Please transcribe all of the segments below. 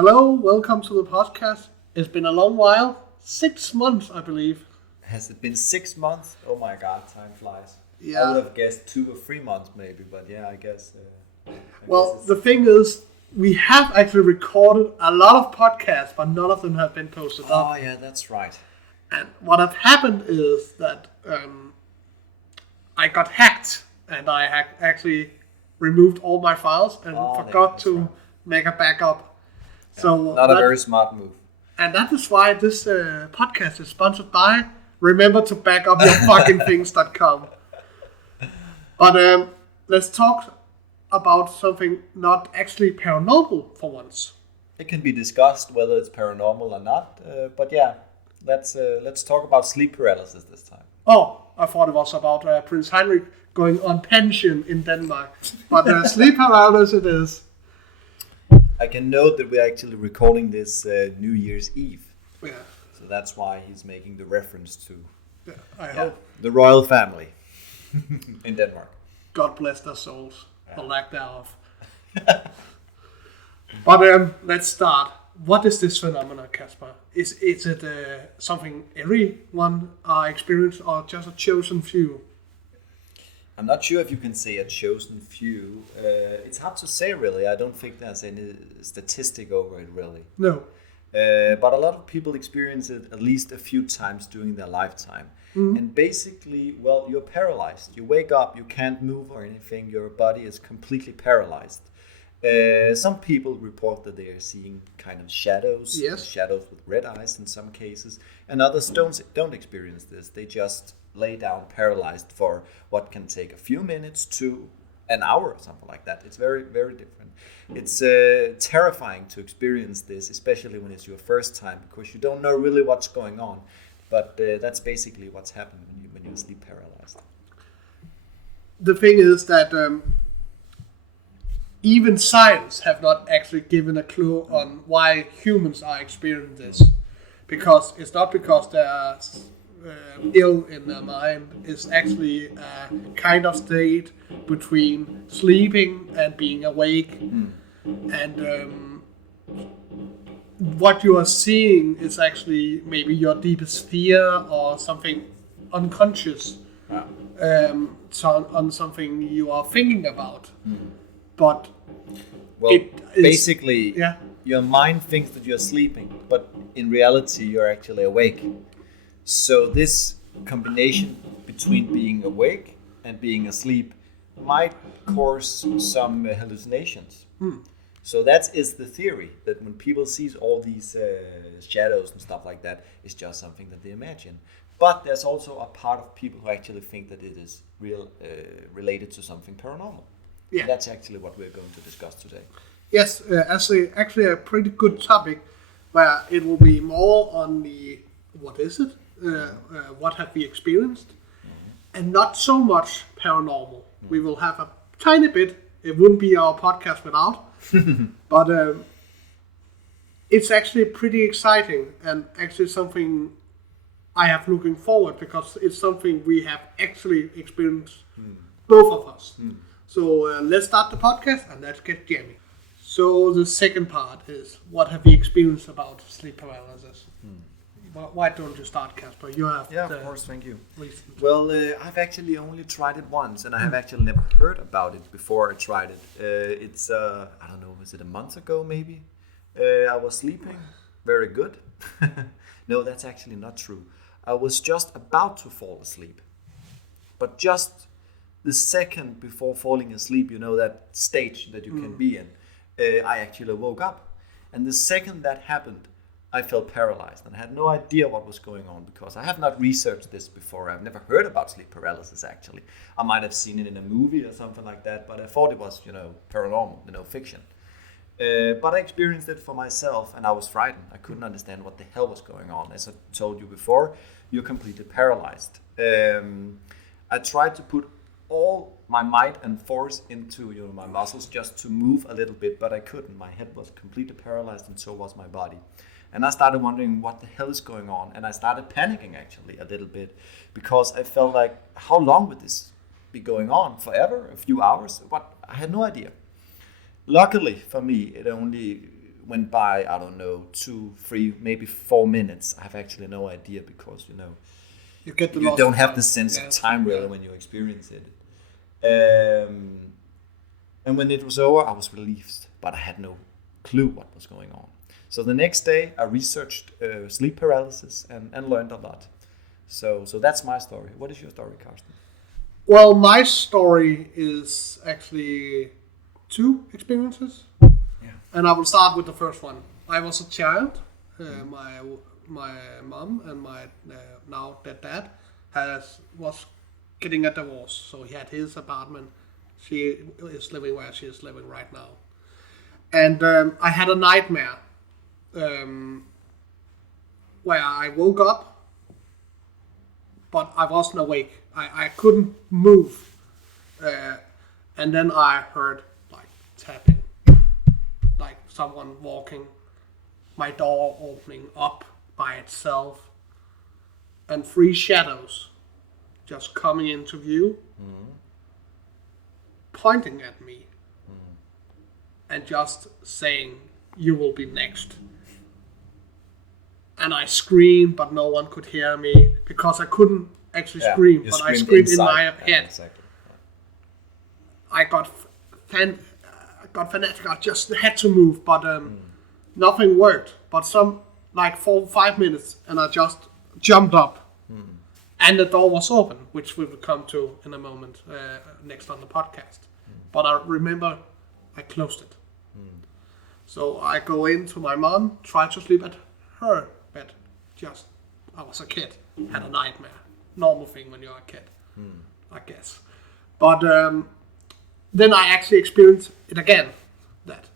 Hello, welcome to the podcast. It's been a long while, 6 months, I believe. Has it been 6 months? Oh my god, time flies. Yeah. I would have guessed 2 or 3 months maybe, but yeah, I guess. Well, the thing is, we have actually recorded a lot of podcasts, but none of them have been posted up. Oh yeah, that's right. And what have happened is that I got hacked, and I actually removed all my files and forgot to make a backup. Yeah, So not a very smart move. And that is why this podcast is sponsored by remember to back up your fucking things.com. But let's talk about something not actually paranormal for once. It can be discussed whether it's paranormal or not, but yeah, let's talk about sleep paralysis this time. Oh, I thought it was about Prince Heinrich going on pension in Denmark. But sleep paralysis it is. I can note that we're actually recording this New Year's Eve. Yeah. So that's why he's making the reference to I hope. the royal family in Denmark. God bless their souls, the lack thereof. But let's start. What is this phenomenon, Kasper? Is it something everyone are experiencing or just a chosen few? I'm not sure if you can say a chosen few. It's hard to say, really. I don't think there's any statistic over it, really. No. But a lot of people experience it at least a few times during their lifetime. Mm-hmm. And basically, well, you're paralyzed. You wake up, you can't move or anything. Your body is completely paralyzed. Some people report that they are seeing kind of shadows, shadows with red eyes in some cases. And others don't experience this. They just lay down paralyzed for what can take a few minutes to an hour or something like that. It's very, very different. It's terrifying to experience this, especially when it's your first time, because you don't know really what's going on. But that's basically what's happening when you sleep paralyzed. The thing is that even science have not actually given a clue on why humans are experiencing this. Because it's not because they are ill in their mind. It's actually a kind of state between sleeping and being awake. And what you are seeing is actually maybe your deepest fear or something unconscious on something you are thinking about. But basically, your mind thinks that you're sleeping, but in reality you're actually awake. So this combination between being awake and being asleep might cause some hallucinations. So that is the theory, that when people see all these shadows and stuff like that, it's just something that they imagine. But there's also a part of people who actually think that it is related to something paranormal. Yeah. And that's actually what we're going to discuss today. Yes, actually a pretty good topic, where it will be more on the, what is it? What have we experienced? And not so much paranormal. We will have a tiny bit. It wouldn't be our podcast without. But it's actually pretty exciting and actually something I have looking forward, because it's something we have actually experienced, both of us. So let's start the podcast and let's get jamming. So the second part is, what have we experienced about sleep paralysis? Why don't you start, Kasper? You have of course, thank you. Recent. Well, I've actually only tried it once, and I have actually never heard about it before I tried it. It's, I don't know, was it a month ago maybe? I was sleeping, very good. No, that's actually not true. I was just about to fall asleep, but just the second before falling asleep, you know, that stage that you can be in, I actually woke up. And the second that happened, I felt paralyzed, and I had no idea what was going on, because I have not researched this before. I've never heard about sleep paralysis, actually. I might have seen it in a movie or something like that, but I thought it was, paranormal, fiction. But I experienced it for myself, and I was frightened. I couldn't understand what the hell was going on. As I told you before, you're completely paralyzed. I tried to put all my might and force into my muscles just to move a little bit, but I couldn't. My head was completely paralyzed, and so was my body. And I started wondering what the hell is going on, and I started panicking actually a little bit, because I felt like, how long would this be going on? Forever? A few hours? What? I had no idea. Luckily for me, it only went by, I don't know, 2, 3, maybe 4 minutes. I have actually no idea because, you don't have the sense of time really when you experience it. And when it was over, I was relieved, but I had no clue what was going on. So the next day, I researched sleep paralysis and learned a lot. So that's my story. What is your story, Carsten? Well, my story is actually 2 experiences. Yeah. And I will start with the first one. I was a child. My mom and my now dead dad was getting a divorce. So he had his apartment. She is living where she is living right now. And I had a nightmare where I woke up, but I wasn't awake. I couldn't move. And then I heard like tapping, like someone walking, my door opening up by itself, and 3 shadows just coming into view, pointing at me, and just saying, "You will be next." And I screamed, but no one could hear me because I couldn't actually scream, but I screamed inside. In my head. Yeah, exactly. I got fanatic. I just had to move, but nothing worked. But 4 or 5 minutes, and I just jumped up, and the door was open, which we will come to in a moment next on the podcast. But I remember I closed it. So I go into my mom, try to sleep at her bed. I was a kid, had a nightmare. Normal thing when you're a kid, I guess. But then I actually experienced it again. That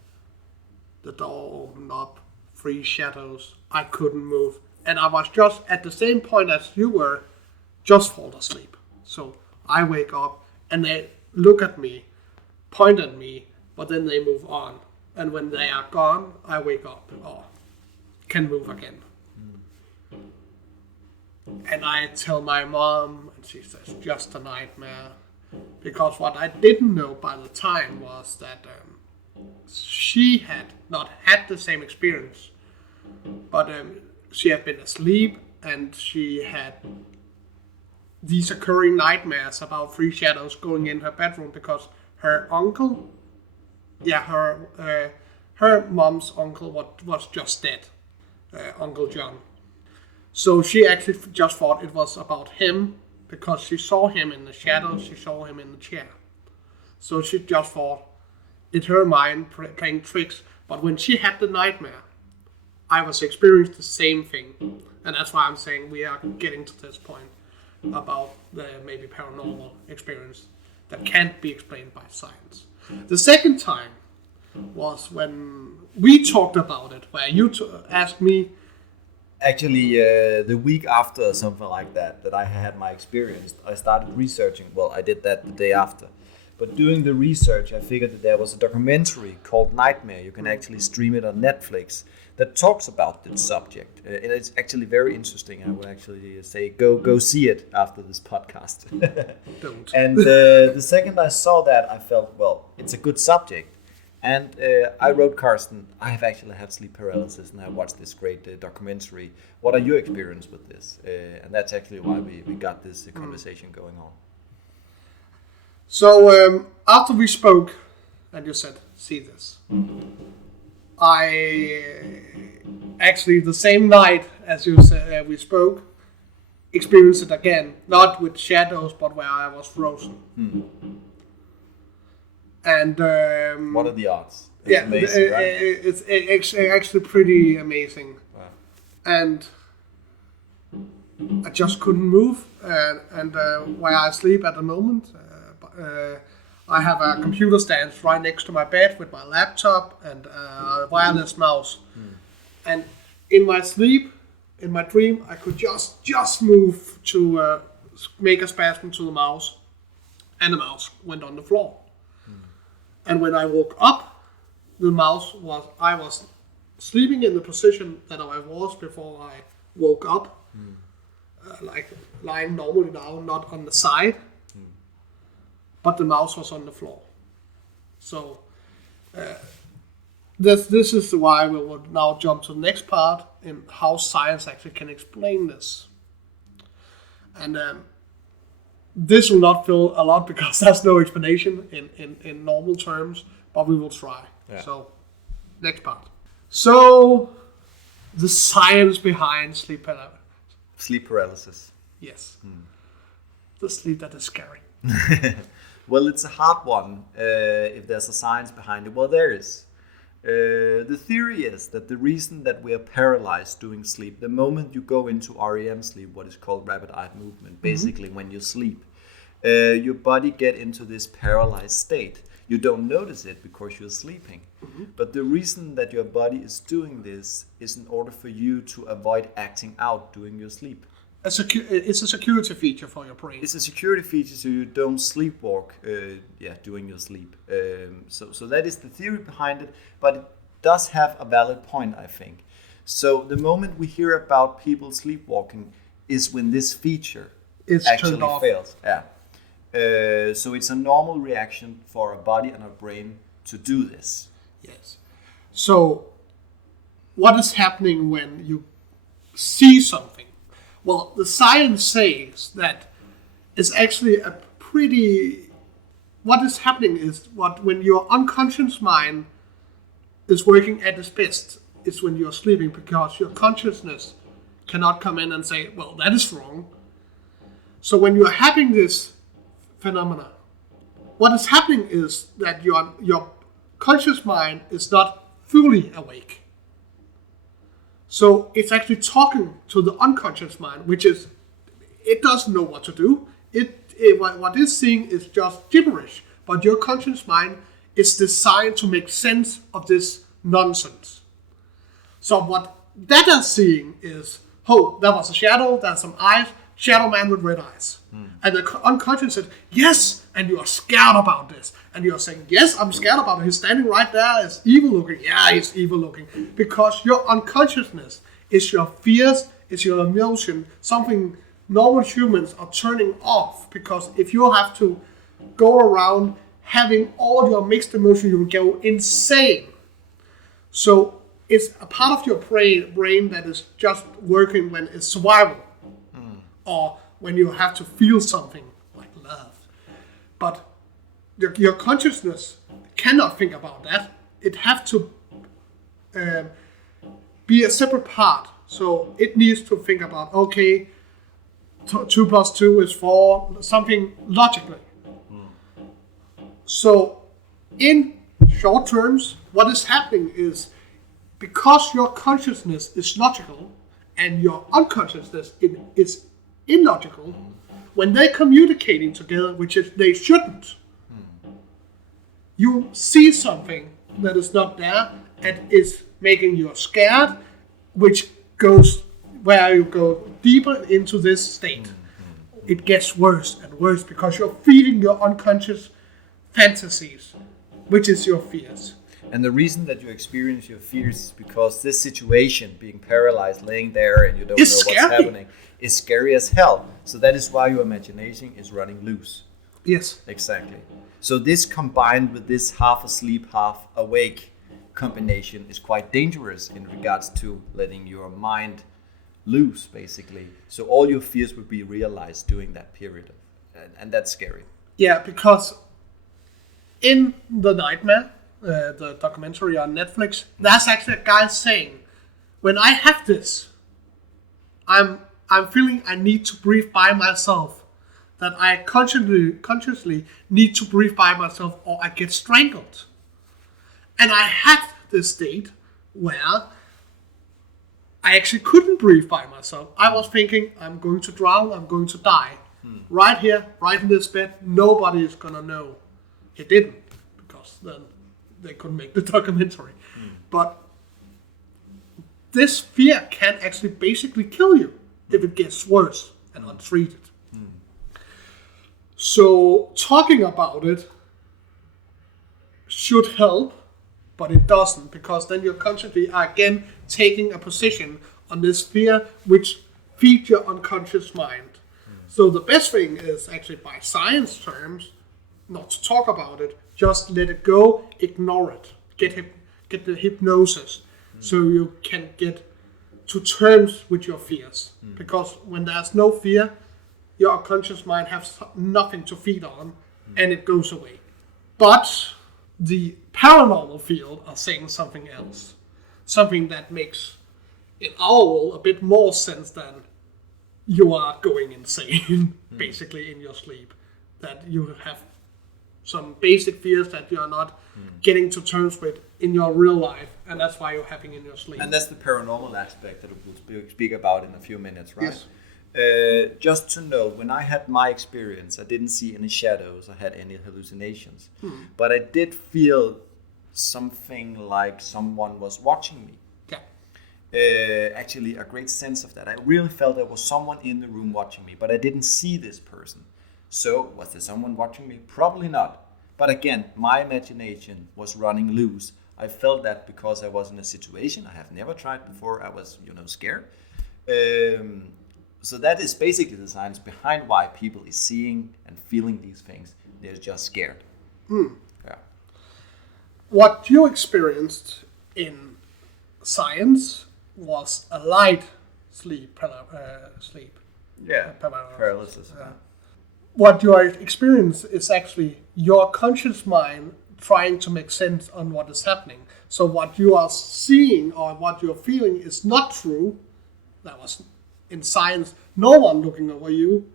the door opened up, 3 shadows. I couldn't move, and I was just at the same point as you were, just fall asleep. So I wake up, and they look at me, point at me, but then they move on. And when they are gone, I wake up or can move again. And I tell my mom, and she says, just a nightmare. Because what I didn't know by the time was that she had not had the same experience. But she had been asleep, and she had these occurring nightmares about 3 shadows going in her bedroom because her uncle, her mom's uncle was just dead, Uncle John. So she actually just thought it was about him because she saw him in the shadows, she saw him in the chair. So she just thought it's her mind playing tricks. But when she had the nightmare, I was experiencing the same thing. And that's why I'm saying we are getting to this point about the maybe paranormal experience that can't be explained by science. The second time was when we talked about it, where you asked me. Actually, the week after something like that I had my experience, I started researching. Well, I did that the day after. But doing the research, I figured that there was a documentary called Nightmare. You can actually stream it on Netflix that talks about this subject. And it's actually very interesting. I would actually say go see it after this podcast. Don't. And the second I saw that, I felt, well, it's a good subject. And I wrote Carsten, I have actually had sleep paralysis and I watched this great documentary. What are your experience with this? And that's actually why we got this conversation going on. So after we spoke and you said, see this, I actually the same night as you said we spoke, experienced it again, not with shadows, but where I was frozen. And what are the odds? It's amazing, right? It's actually pretty amazing. Wow. And I just couldn't move, and where I sleep at the moment, I have a computer stand right next to my bed with my laptop and a wireless mouse. And in my sleep, in my dream, I could just move to make a spasm to the mouse, and the mouse went on the floor. And when I woke up, I was sleeping in the position that I was before I woke up, like lying normally now, not on the side, but the mouse was on the floor. So this is why we will now jump to the next part in how science actually can explain this. And this will not fill a lot because there's no explanation in normal terms, but we will try. Yeah. So, next part. So, the science behind sleep paralysis. Sleep paralysis. Yes. The sleep that is scary. Well, it's a hard one if there's a science behind it. Well, there is. The theory is that the reason that we are paralyzed during sleep, the moment you go into REM sleep, what is called rapid eye movement, basically when you sleep, your body get into this paralyzed state. You don't notice it because you're sleeping. But the reason that your body is doing this is in order for you to avoid acting out during your sleep. It's a security feature for your brain. It's a security feature so you don't sleepwalk during your sleep. So that is the theory behind it, but it does have a valid point, I think. So the moment we hear about people sleepwalking is when this feature actually fails. Yeah. So it's a normal reaction for our body and our brain to do this. Yes. So what is happening when you see something? Well, the science says that it's actually a pretty... What is happening is when your unconscious mind is working at its best is when you're sleeping, because your consciousness cannot come in and say, well, that is wrong. So when you're having this phenomena, what is happening is that your conscious mind is not fully awake. So it's actually talking to the unconscious mind, which is, it doesn't know what to do. What it's seeing is just gibberish, but your conscious mind is designed to make sense of this nonsense. So what that is seeing is, oh, there was a shadow, there's some eyes, shadow man with red eyes. And the unconscious said, yes, and you are scared about this. And you're saying, yes, I'm scared about it. He's standing right there, he's evil looking. Yeah, he's evil looking. Because your unconsciousness is your fears, is your emotion, something normal humans are turning off. Because if you have to go around having all your mixed emotion, you will go insane. So it's a part of your brain that is just working when it's survival. Or when you have to feel something like love. But your consciousness cannot think about that. It has to be a separate part. So it needs to think about, okay, 2 plus 2 is 4, something logically. So in short terms, what is happening is, because your consciousness is logical and your unconsciousness is illogical, when they're communicating together, which is they shouldn't, you see something that is not there and is making you scared, which goes where you go deeper into this state. It gets worse and worse because you're feeding your unconscious fantasies, which is your fears. And the reason that you experience your fears is because this situation, being paralyzed, laying there and you don't know what's happening, is scary as hell. So that is why your imagination is running loose. Yes. Exactly. So this combined with this half asleep, half awake combination is quite dangerous in regards to letting your mind loose, basically. So all your fears would be realized during that period. And that's scary. Yeah, because in The Nightmare, the documentary on Netflix, there's actually a guy saying, when I have this, I'm feeling I need to breathe by myself, that I consciously need to breathe by myself or I get strangled. And I had this state where I actually couldn't breathe by myself. I was thinking, I'm going to drown, I'm going to die. Right here, right in this bed, nobody is gonna know. It didn't, because then they couldn't make the documentary. But this fear can actually basically kill you if it gets worse and untreated. So talking about it should help, but it doesn't, because then you're constantly again taking a position on this fear which feeds your unconscious mind. So the best thing is actually, by science terms, not to talk about it, just let it go, ignore it, get the hypnosis, so you can get to terms with your fears. Because when there's no fear, your unconscious mind has nothing to feed on, and it goes away. But the paranormal field are saying something else. Something that makes, in our world, a bit more sense than you are going insane, basically, in your sleep. That you have some basic fears that you are not getting to terms with in your real life, and that's why you're having in your sleep. And that's the paranormal aspect that we'll speak about in a few minutes, right? Yes. Just to know, when I had my experience, I didn't see any shadows, I had any hallucinations, but I did feel something like someone was watching me. Actually, a great sense of that. I really felt there was someone in the room watching me, but I didn't see this person. So, was there someone watching me? Probably not. But again, my imagination was running loose. I felt that because I was in a situation I have never tried before. I was, scared. So that is basically the science behind why people is seeing and feeling these things. They're just scared. Yeah. What you experienced in science was a light sleep. Yeah. Paralysis. What you are experiencing is actually your conscious mind trying to make sense on what is happening. So what you are seeing or what you're feeling is not true. That was in science, no one looking over you.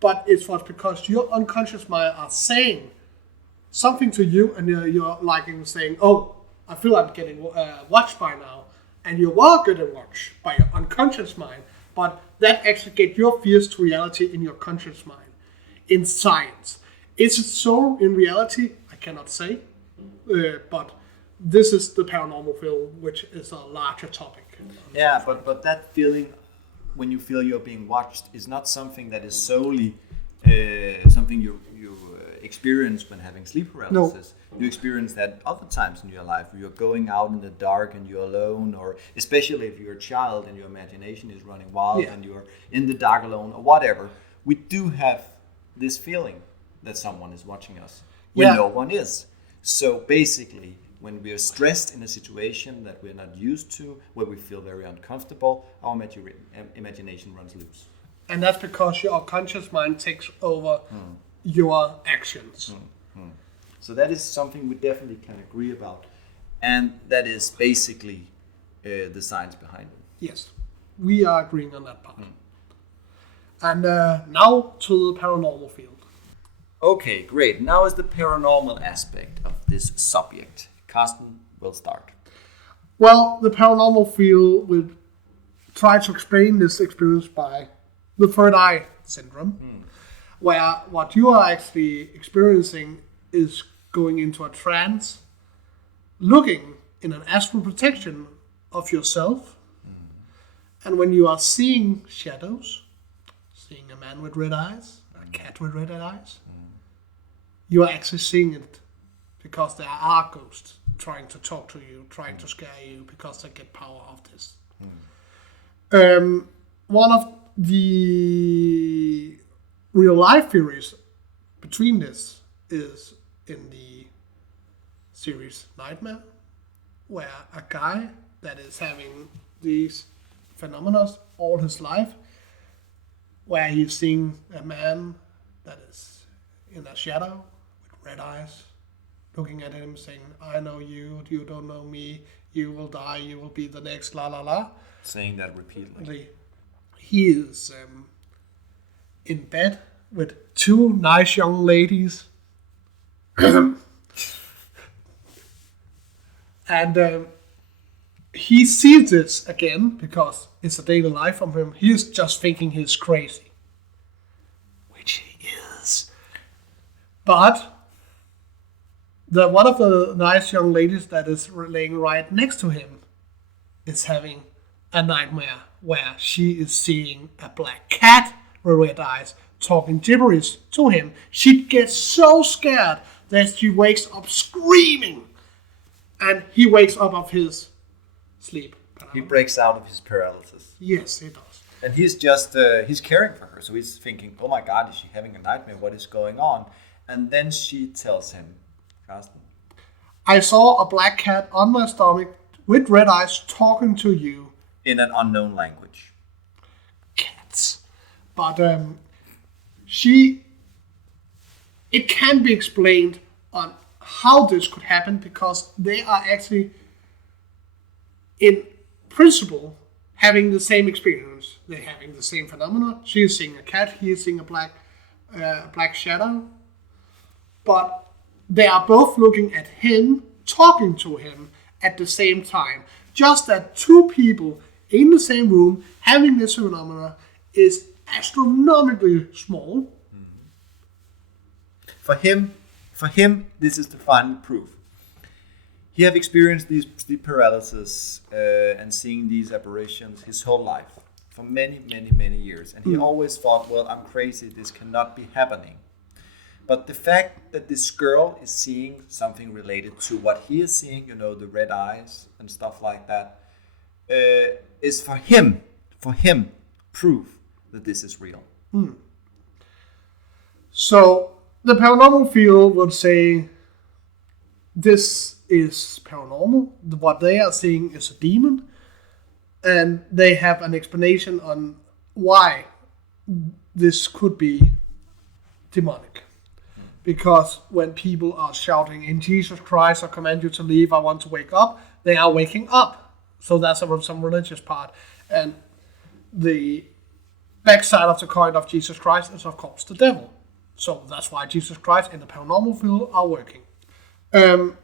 But it was because your unconscious mind are saying something to you, and you're like saying, "Oh, I feel I'm getting watched by now," and you were getting watched by your unconscious mind. But that actually gets your fears to reality in your conscious mind. In science, is it so in reality? I cannot say, but this is the paranormal field, which is a larger topic. Yeah, but that feeling when you feel you're being watched is not something that is solely something you experience when having sleep paralysis. No. You experience that other times in your life. You're going out in the dark and you're alone, or especially if you're a child and your imagination is running wild and you're in the dark alone or whatever. We do have this feeling that someone is watching us when no one is. So basically, when we are stressed in a situation that we're not used to, where we feel very uncomfortable, our imagination runs loose. And that's because your unconscious mind takes over your actions. So that is something we definitely can agree about. And that is basically the science behind it. Yes, we are agreeing on that part. And now to the paranormal field. Okay, great. Now is the paranormal aspect of this subject. Carsten will start. Well, the paranormal field will try to explain this experience by the third eye syndrome, where what you are actually experiencing is going into a trance, looking in an astral projection of yourself, and when you are seeing shadows, seeing a man with red eyes, a cat with red eyes, you are actually seeing it because there are ghosts trying to talk to you, trying to scare you, because they get power of this. One of the real life theories between this is in the series Nightmare, where a guy that is having these phenomena all his life, where he's seeing a man that is in a shadow with red eyes, looking at him saying, "I know you, you don't know me, you will die, you will be the next la la la." Saying that repeatedly. He is in bed with two nice young ladies. And he sees this again because it's a daily life from him. He's just thinking he's crazy, which he is. But one of the nice young ladies that is laying right next to him is having a nightmare where she is seeing a black cat with red eyes talking gibberish to him. She gets so scared that she wakes up screaming. And he wakes up of his sleep. He breaks out of his paralysis. Yes, he does. And he's just, he's caring for her. So he's thinking, oh my God, is she having a nightmare? What is going on? And then she tells him, Carsten, I saw a black cat on my stomach with red eyes talking to you. In an unknown language. Cats. But it can be explained on how this could happen because they are actually, in principle, having the same experience. They're having the same phenomena. She is seeing a cat, he is seeing a black shadow. But they are both looking at him, talking to him at the same time. Just that two people in the same room having this phenomena is astronomically small. For him, this is the final proof. He have experienced these sleep paralysis and seeing these apparitions his whole life for many, many, many years. And he always thought, well, I'm crazy, this cannot be happening. But the fact that this girl is seeing something related to what he is seeing, the red eyes and stuff like that, is for him, proof that this is real. So the paranormal field would say this is paranormal. What they are seeing is a demon. And they have an explanation on why this could be demonic. Because when people are shouting, in Jesus Christ, I command you to leave, I want to wake up, they are waking up. So that's some religious part. And the backside of the coin of Jesus Christ is, of course, the devil. So that's why Jesus Christ in the paranormal field are working. And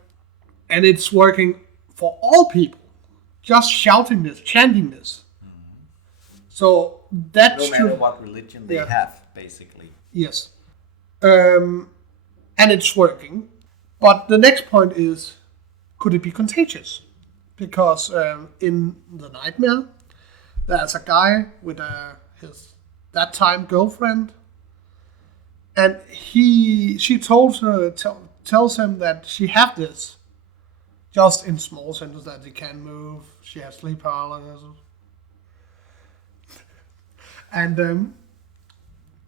it's working for all people. Just shouting this, chanting this. So that's no matter what religion they have, basically. Yes. And it's working. But the next point is, could it be contagious? Because in the nightmare, there's a guy with his that time girlfriend, and she tells him that she have this, just in small sentences, that he can move. She has sleep paralysis, and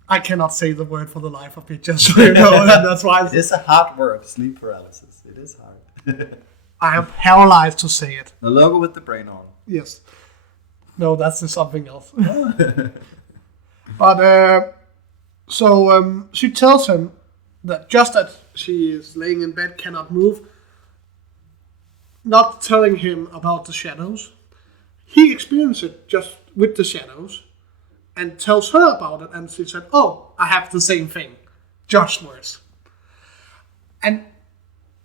I cannot say the word for the life of me, just so you know, and that's why it is a hard word, sleep paralysis. It is hard. I am paralyzed to say it. The logo with the brain on. Yes. No, that's something else. But so she tells him that just that she is laying in bed, cannot move, not telling him about the shadows. He experienced it just with the shadows and tells her about it, and she said, oh, I have the same thing, just worse. And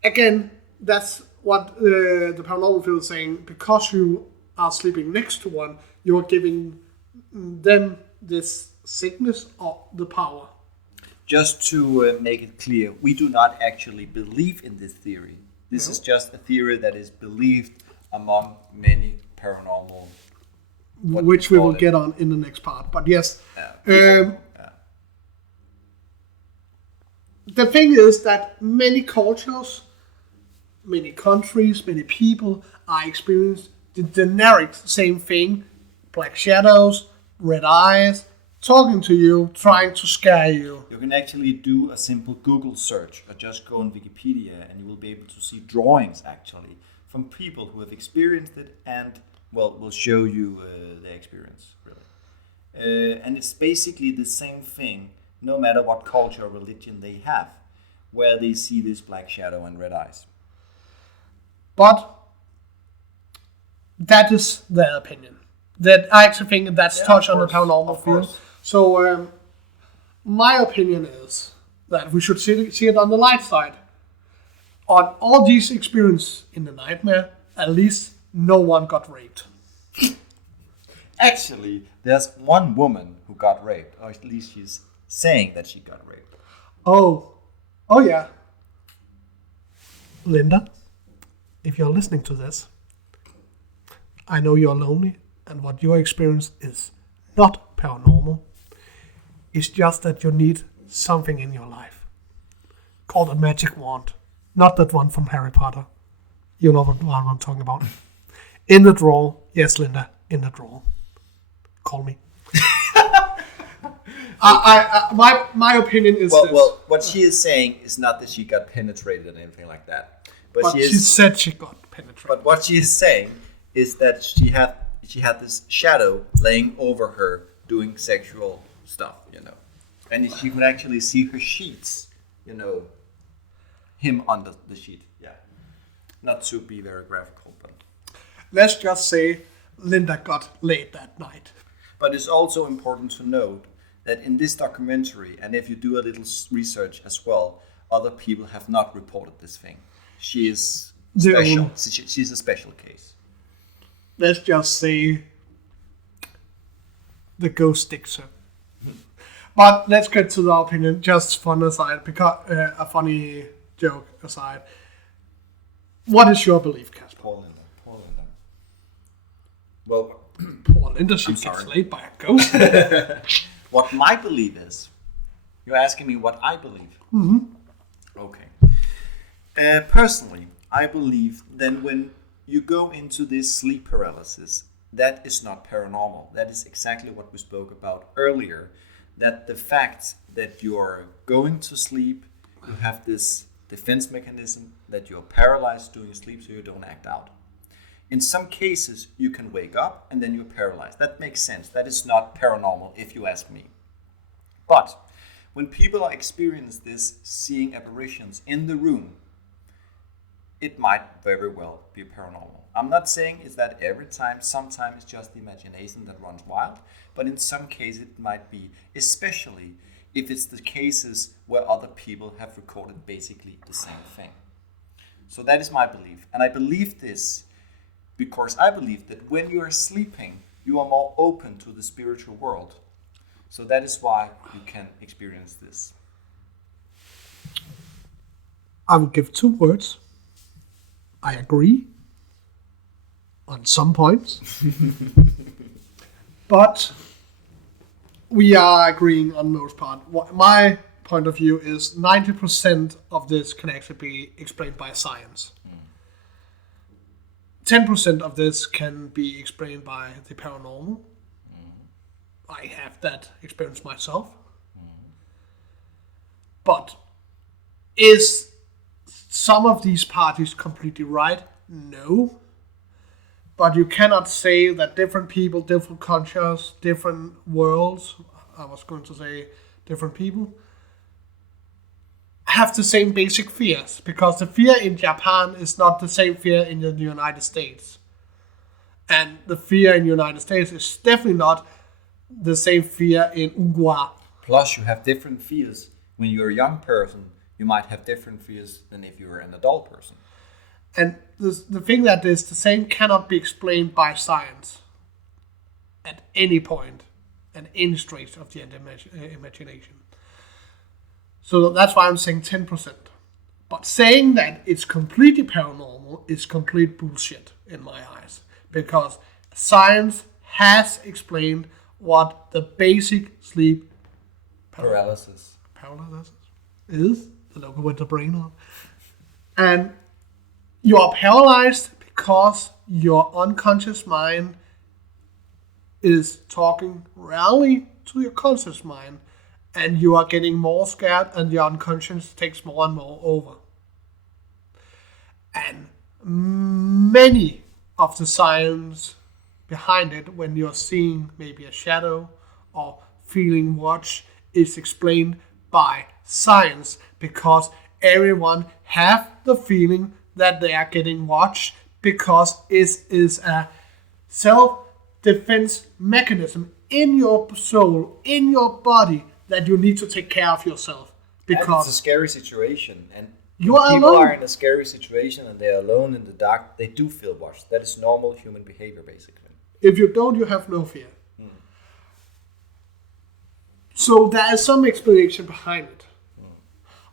again, that's what the paranormal field is saying. Because you are sleeping next to one, you are giving them this sickness or the power. Just to make it clear, we do not actually believe in this theory. This is just a theory that is believed among many paranormal, which we will get on in the next part. But yes, the thing is that many cultures, many countries, many people are experiencing the generic same thing: black shadows, red eyes, talking to you, trying to scare you. You can actually do a simple Google search or just go on Wikipedia and you will be able to see drawings actually from people who have experienced it and will show you their experience, really. And it's basically the same thing no matter what culture or religion they have, where they see this black shadow and red eyes. But that is their opinion. That I actually think that's touched on the paranormal field. So my opinion is that we should see it on the light side. On all these experiences in the nightmare, at least no one got raped. Actually, there's one woman who got raped, or at least she's saying that she got raped. Oh yeah. Linda, if you're listening to this, I know you're lonely, and what your experience is not paranormal. It's just that you need something in your life called a magic wand. Not that one from Harry Potter. You know what I'm talking about. In the drawer. Yes, Linda, in the drawer. Call me. My opinion is this. Well, what she is saying is not that she got penetrated or anything like that. But she said she got penetrated. But what she is saying is that she had this shadow laying over her doing sexual stuff, and she could actually see her sheets, him under the sheet. Yeah, not to be very graphical, but let's just say Linda got laid that night. But it's also important to note that in this documentary, and if you do a little research as well, other people have not reported this thing. She is special. She's a special case. Let's just say the ghost sticks her. But let's get to the opinion, just fun aside, because a funny joke aside. What is your belief, Kasper? Poor Linda. Well, poor Linda, she gets laid by a ghost. What my belief is, you're asking me what I believe? Mm-hmm. Okay. Personally, I believe that when you go into this sleep paralysis, that is not paranormal. That is exactly what we spoke about earlier. That the fact that you're going to sleep, you have this defense mechanism that you're paralyzed during sleep so you don't act out. In some cases, you can wake up and then you're paralyzed. That makes sense. That is not paranormal if you ask me. But when people experience this, seeing apparitions in the room, it might very well be paranormal. I'm not saying it's that every time. Sometimes it's just the imagination that runs wild. But in some cases it might be, especially if it's the cases where other people have recorded basically the same thing. So that is my belief. And I believe this because I believe that when you are sleeping, you are more open to the spiritual world. So that is why you can experience this. I will give 2 words. I agree on some points. But we are agreeing on most part. My point of view is 90% of this can actually be explained by science. 10% of this can be explained by the paranormal. I have that experience myself. But is some of these parties completely right? No. But you cannot say that different people, different cultures, different worlds, I was going to say different people, have the same basic fears. Because the fear in Japan is not the same fear in the United States. And the fear in the United States is definitely not the same fear in Uruguay. Plus you have different fears. When you're a young person, you might have different fears than if you're an adult person. And the thing that is the same cannot be explained by science at any point, at any stretch of the imagination. So that's why I'm saying 10%. But saying that it's completely paranormal is complete bullshit in my eyes. Because science has explained what the basic sleep paralysis is. The logo with the brain on. And you are paralyzed because your unconscious mind is talking rarely to your conscious mind, and you are getting more scared, and your unconscious takes more and more over. And many of the science behind it, when you're seeing maybe a shadow or feeling watch, is explained by science, because everyone have the feeling that they are getting watched, because it is a self-defense mechanism in your soul, in your body, that you need to take care of yourself. Because it's a scary situation, and you are people alone. Are in a scary situation and they're alone in the dark, they do feel watched. That is normal human behavior, basically. If you don't, you have no fear. So there is some explanation behind it.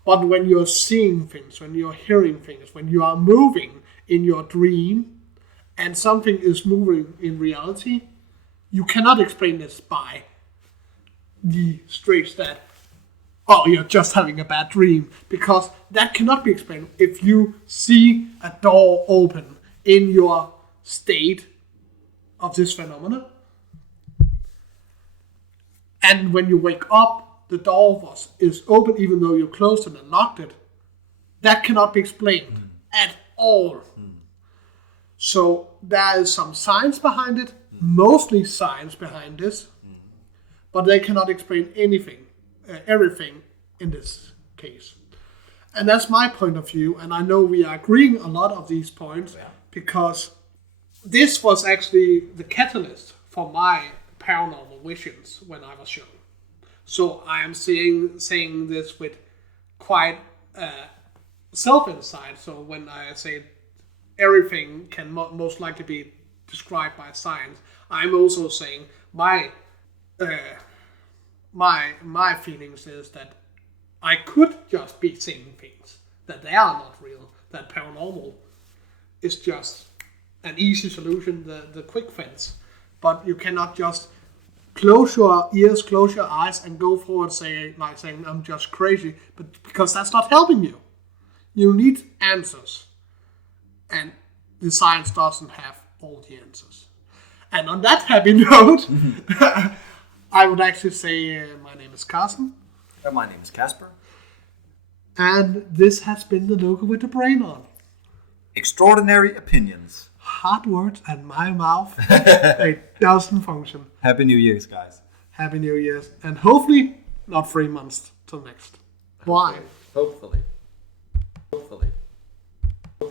But when you're seeing things, when you're hearing things, when you are moving in your dream, and something is moving in reality, you cannot explain this by the straight that, oh, you're just having a bad dream. Because that cannot be explained. If you see a door open in your state of this phenomena, and when you wake up, the door is open even though you closed it and locked it, that cannot be explained at all. So there is some science behind it, mostly science behind this, but they cannot explain everything in this case. And that's my point of view, and I know we are agreeing a lot of these points, because this was actually the catalyst for my paranormal visions when I was young. So I am saying this with quite self-insight. So when I say everything can most likely be described by science, I'm also saying my feelings is that I could just be seeing things, that they are not real, that paranormal is just an easy solution, the quick fix. But you cannot just close your ears, close your eyes, and go forward saying I'm just crazy, but because that's not helping you. You need answers, and the science doesn't have all the answers. And on that happy note, I would actually say my name is Carsten. And my name is Casper. And this has been the Local with the Brain On. Extraordinary opinions. Hard words and my mouth. It doesn't function. Happy New Year's, guys. Happy New Year's. And hopefully not 3 months till next. Why? Hopefully.